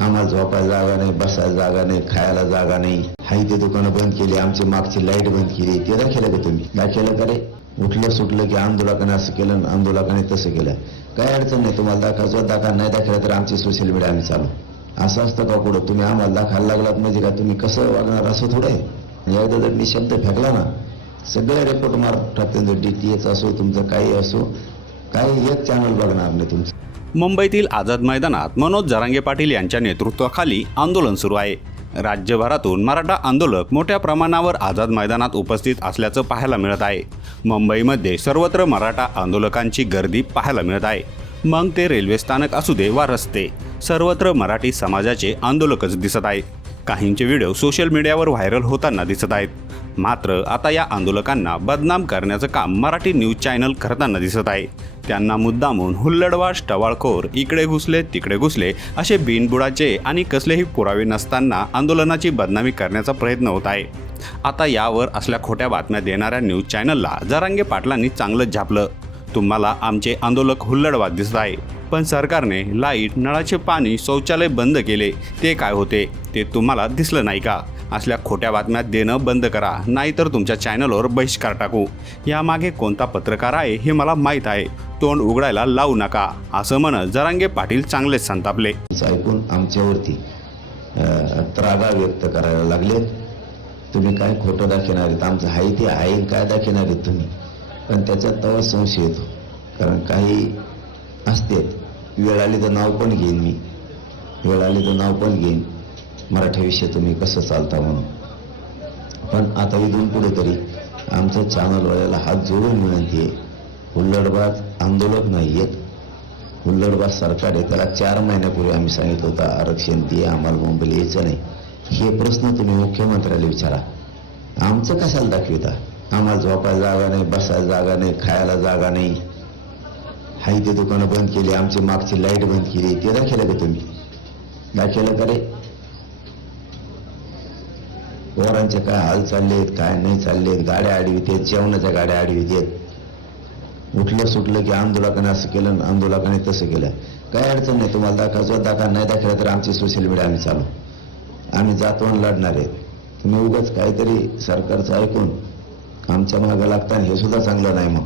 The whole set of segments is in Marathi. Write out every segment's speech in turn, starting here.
आम्हाला झोपायला जागा नाही बसायला जागा नाही खायला जागा नाही. हाही ते दुकानं बंद केली आमची मागची लाइट बंद केली. ते दाखवलं का तुम्ही? दाखवलं का रे? उठलं सुटलं की आंदोलकाने असं केलं आंदोलकाने तसं केलं. काय अडचण नाही तुम्हाला दाखवायचं. दाखवा नाही दाखवलं तर आमची सोशल मीडिया आम्ही चालू. असं असतं का पुढं तुम्ही आम्हाला दाखवायला लागलात म्हणजे का तुम्ही कसं वागणार असं थोडं आहे? एकदा जर मी शब्द फेकला ना सगळे रेकॉर्ड मार टाकते. डी टी एच असो तुमचं काही असो काही एक चॅनल बघणार नाही तुमचं. मुंबईतील आझाद मैदानात मनोज जरांगे पाटील यांच्या नेतृत्वाखाली आंदोलन सुरू आहे. राज्यभरातून मराठा आंदोलक मोठ्या प्रमाणावर आझाद मैदानात उपस्थित असल्याचं पाहायला मिळत आहे. मुंबईमध्ये सर्वत्र मराठा आंदोलकांची गर्दी पाहायला मिळत आहे. मग ते रेल्वे स्थानक असू दे वा रस्ते सर्वत्र मराठी समाजाचे आंदोलकच दिसत आहेत. काहींचे व्हिडिओ सोशल मीडियावर व्हायरल होताना दिसत आहेत. मात्र आता या आंदोलकांना बदनाम करण्याचं काम मराठी न्यूज चॅनल करताना दिसत आहे. त्यांना मुद्दामून हुल्लडवाश टवाळखोर इकडे घुसले तिकडे घुसले असे बिनबुडाचे आणि कसलेही पुरावे नसताना आंदोलनाची बदनामी करण्याचा प्रयत्न होत आहे. आता यावर असल्या खोट्या बातम्या देणाऱ्या न्यूज चॅनलला जरांगे पाटलांनी चांगलंच झापलं. तुम्हाला आमचे आंदोलक हुल्लडवाद दिसत आहे. पण सरकारने लाइट नळाचे पाणी शौचालय बंद केले. ते काय होते? ते तुम्हाला दिसलं नाही का? असल्या खोट्या बातम्या देणं बंद करा. नाहीतर तुमच्या चॅनलवर बहिष्कार टाकू. यामागे कोणता पत्रकार आहे हे मला माहीत आहे. तोंड उघडायला लावू नका. असं म्हणत जरांगे पाटील चांगलेच संतापले. ऐकून आमच्यावरती त्रागा व्यक्त करायला लागले तुम्ही काय खोटं दाखवणार आहेत? आमचं हाय ते आहे काय दाखवणार आहेत तुम्ही? पण त्याच्यात तवा संशय येतो. कारण काही असते वेळ आली तर नाव पण घेईन मी. वेळ आली तर नाव पण घेईन. मराठीविषयी तुम्ही कसं चालता म्हणून. पण आता इथून पुढे तरी आमचं चॅनलवाल्याला हात जोडून विनंती आहे. हुल्लडबाज आंदोलक नाही आहेत हुल्लडबाज सरकार आहे त्याला चार महिन्यापूर्वी आम्ही सांगितलं होतं आरक्षण दे आम्हाला मुंबईला यायचं नाही. हे प्रश्न तुम्ही मुख्यमंत्र्याला विचारा. आमचं कशाला दाखविता? आम्हाला झोपायला जागा नाही बसायला जागा नाही खायला जागा नाही. हाय ते दुकानं बंद केली आमची मागची लाइट बंद केली ते दाखवलं का तुम्ही? दाखवलं का रे? पोरांचे काय हाल चालले आहेत काय नाही चाललेत गाड्या आडवीत आहेत जेवणाच्या गाड्या आडवीत आहेत उठलं सुटलं की आंदोलकाने असं केलं आणि आंदोलकाने तसं केलं. काय अडचण नाही तुम्हाला दाखवायचं दाखवा नाही दाखवलं तर आमची सोशल मीडिया आम्ही चालू. आम्ही जातो आणि लढणार आहेत तुम्ही उगाच काहीतरी सरकारचं ऐकून आमच्या मागं लागताना हे सुद्धा चांगलं नाही मग.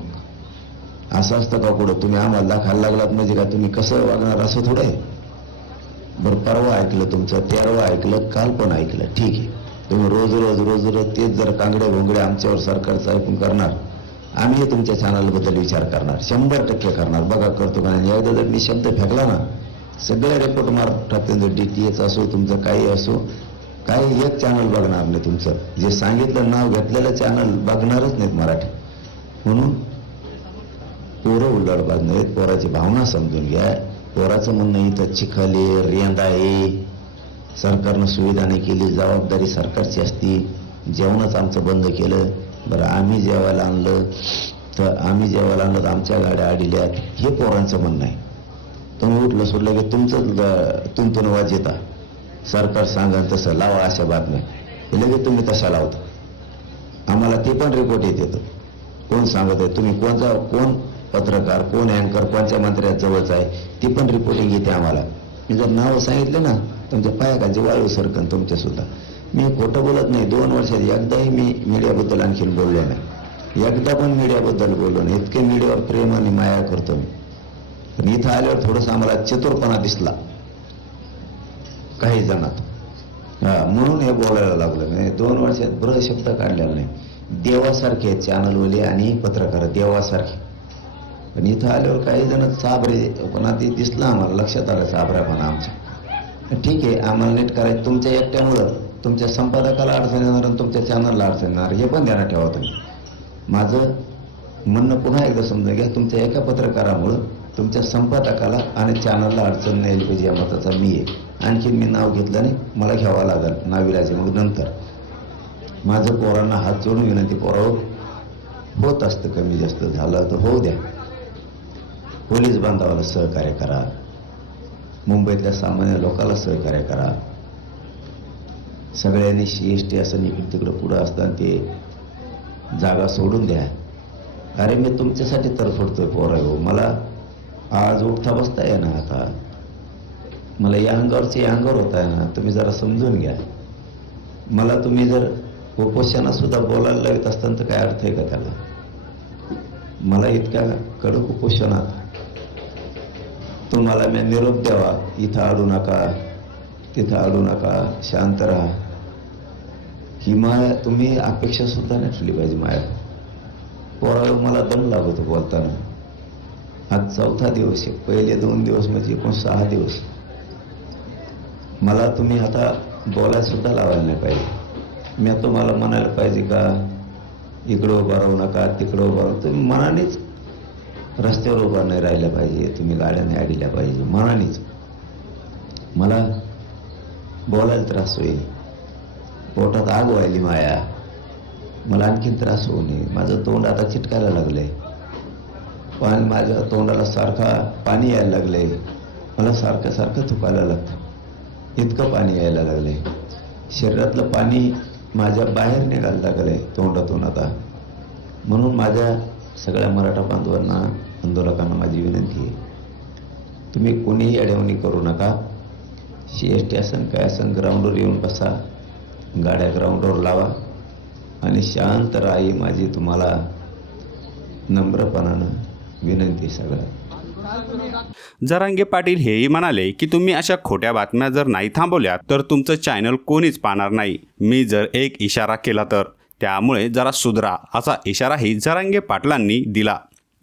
असं असतं का पुढं तुम्ही आम्हाला दाखायला लागलात म्हणजे का तुम्ही कसं वागणार असं थोडं आहे? बरं परवा ऐकलं तुमचं तेरवा ऐकलं काल पण ऐकलं. ठीक आहे. तुम्ही रोज रोज रोज रोज तेच जर कांगडे भोंगडे आमच्यावर सरकारचं ऐकून करणार आम्ही तुमच्या चॅनलबद्दल विचार करणार शंभर टक्के करणार. बघा करतो का नाही? एकदा जर मी शब्द फेकला ना सगळे रेपोर्ट मार टाकते डी टी एच असो तुमचं काही असो काही एक चॅनल बघणार नाही तुमचं. जे सांगितलं नाव घेतलेलं चॅनल बघणारच नाहीत मराठी. म्हणून पोरं उल्लडबाज नाहीत पोराची भावना समजून घ्या. पोराचं म्हणणं इथं चिखले रेंद आहे सरकारनं सुविधा नाही केली जबाबदारी सरकारची असती जेवणच आमचं बंद केलं. बरं आम्ही जेवायला आणलं तर आम्ही जेवायला आणलं तर आमच्या गाड्या अडिल्या. हे पोरांचं म्हणणं आहे. तुम्ही उठलं सोडलं की तुमचं तुमतून वाज येता. सरकार सांगा तसं लावा अशा बातम्या. लगेच तुम्ही तशा लावता. आम्हाला ते पण रिपोर्ट येत येतं. कोण सांगत आहे? तुम्ही कोणचा कोण पत्रकार कोण अँकर कोणत्या मंत्र्या जवळचा आहे? ती पण रिपोर्टिंग येते आम्हाला. मी जर नावं सांगितलं ना तुमच्या पायाखालची वाळू सरकन तुमच्या सुद्धा. मी खोटं बोलत नाही. दोन वर्षात एकदाही मी मीडियाबद्दल आणखीन बोलले नाही. एकदा पण मीडियाबद्दल बोललो नाही. इतके मीडियावर प्रेम आणि माया करतो मी. पण इथं आल्यावर थोडंसं आम्हाला चतुरपणा दिसला. काही जणात. म्हणून हे बोलायला लागलं नाही दोन वर्षात ब्र शब्द काढलेला नाही. देवासारखे आहेत चॅनलवाले आणि पत्रकार. देवासारखे. पण इथं आल्यावर काही जण साबरेपणा पण ते दिसला आम्हाला. लक्षात आलं चाबऱ्यापणा आमच्या. ठीक आहे आम्हाला नीट करायचं. तुमच्या एकट्यामुळं तुमच्या संपादकाला अडचण येणार आणि तुमच्या चॅनलला अडचण येणार. हे पण ध्यानात ठेवा तुम्ही. माझं म्हणणं पुन्हा एकदा समजून घ्या तुमच्या एका पत्रकारामुळं तुमच्या संपादकाला आणि चॅनलला अडचण नाही यायला पाहिजे या मताचा मी आहे. आणखीन मी नाव घेतलं नाही मला घ्यावं लागेल. नाविलाचे मग नंतर. माझं पोरांना हात जोडून विनंती पोरावर हो, होत असतं कमी जास्त झालं तर होऊ द्या. पोलीस बांधवाला सहकार्य करा. मुंबईतल्या सामान्य लोकांना सहकार्य करा. सगळ्यांनी सी एस टी असं इकडं तिकडं पुढं असताना ते जागा सोडून द्या. अरे मी तुमच्यासाठी तरफडतोय पोरा हो. मला आज उठता बसता येणार आता. मला या अंगावरचे या अंगावर होता आहे ना तुम्ही जरा समजून घ्या. मला तुम्ही जर उपोषणासुद्धा बोलायला लागत असताना तर काय अर्थ आहे का त्याला? मला इतक्या कडक उपोषणात तुम्हाला मी निरोप द्यावा. इथं अडू नका. तिथं अडू नका. शांत राहा. ही माया तुम्ही अपेक्षा सुद्धा नाही ठेवली पाहिजे माया पोराला मला दम लागतो बोलताना. आज चौथा दिवस आहे. पहिले दोन दिवस म्हणजे एकूण सहा दिवस. मला तुम्ही आता बोलायला सुद्धा लावायला नाही पाहिजे. मी तुम्हाला म्हणायला पाहिजे का इकडं उभं राहू नका तिकडं उभं राहू. तुम्ही मनानेच रस्त्यावर उभा नाही राहिला पाहिजे तुम्ही गाड्या नाही अडल्या पाहिजे. मनानेच. मला बोलायला त्रास होईल. पोटात आग व्हायली माया. मला आणखीन त्रास होऊ नये. माझं तोंड आता चिटकायला लागलंय. पाणी माझ्या तोंडाला सारखा पाणी यायला लागलंय. मला सारखं सारखं थुकायला लागतं. इतकं पाणी यायला लागलंय. शरीरातलं पाणी माझ्या बाहेर निघायला लागलंय तोंडातून आता. म्हणून माझ्या सगळ्या मराठा बांधवांना आंदोलकांना माझी विनंती आहे. तुम्ही कोणीही अडवणी करू नका. सी एस टी असन काय असन ग्राउंडवर येऊन बसा. गाड्या ग्राउंडवर लावा. आणि शांत राही माझी तुम्हाला नम्रपणानं विनंती आहे सगळ्या जरांगे पाटील हेही म्हणाले की तुम्ही अशा खोट्या बातम्या जर नाही थांबवल्या तर तुमचं चॅनल कोणीच पाहणार नाही. मी जर एक इशारा केला तर. त्यामुळे जरा सुधरा असा इशाराही जरांगे पाटलांनी दिला.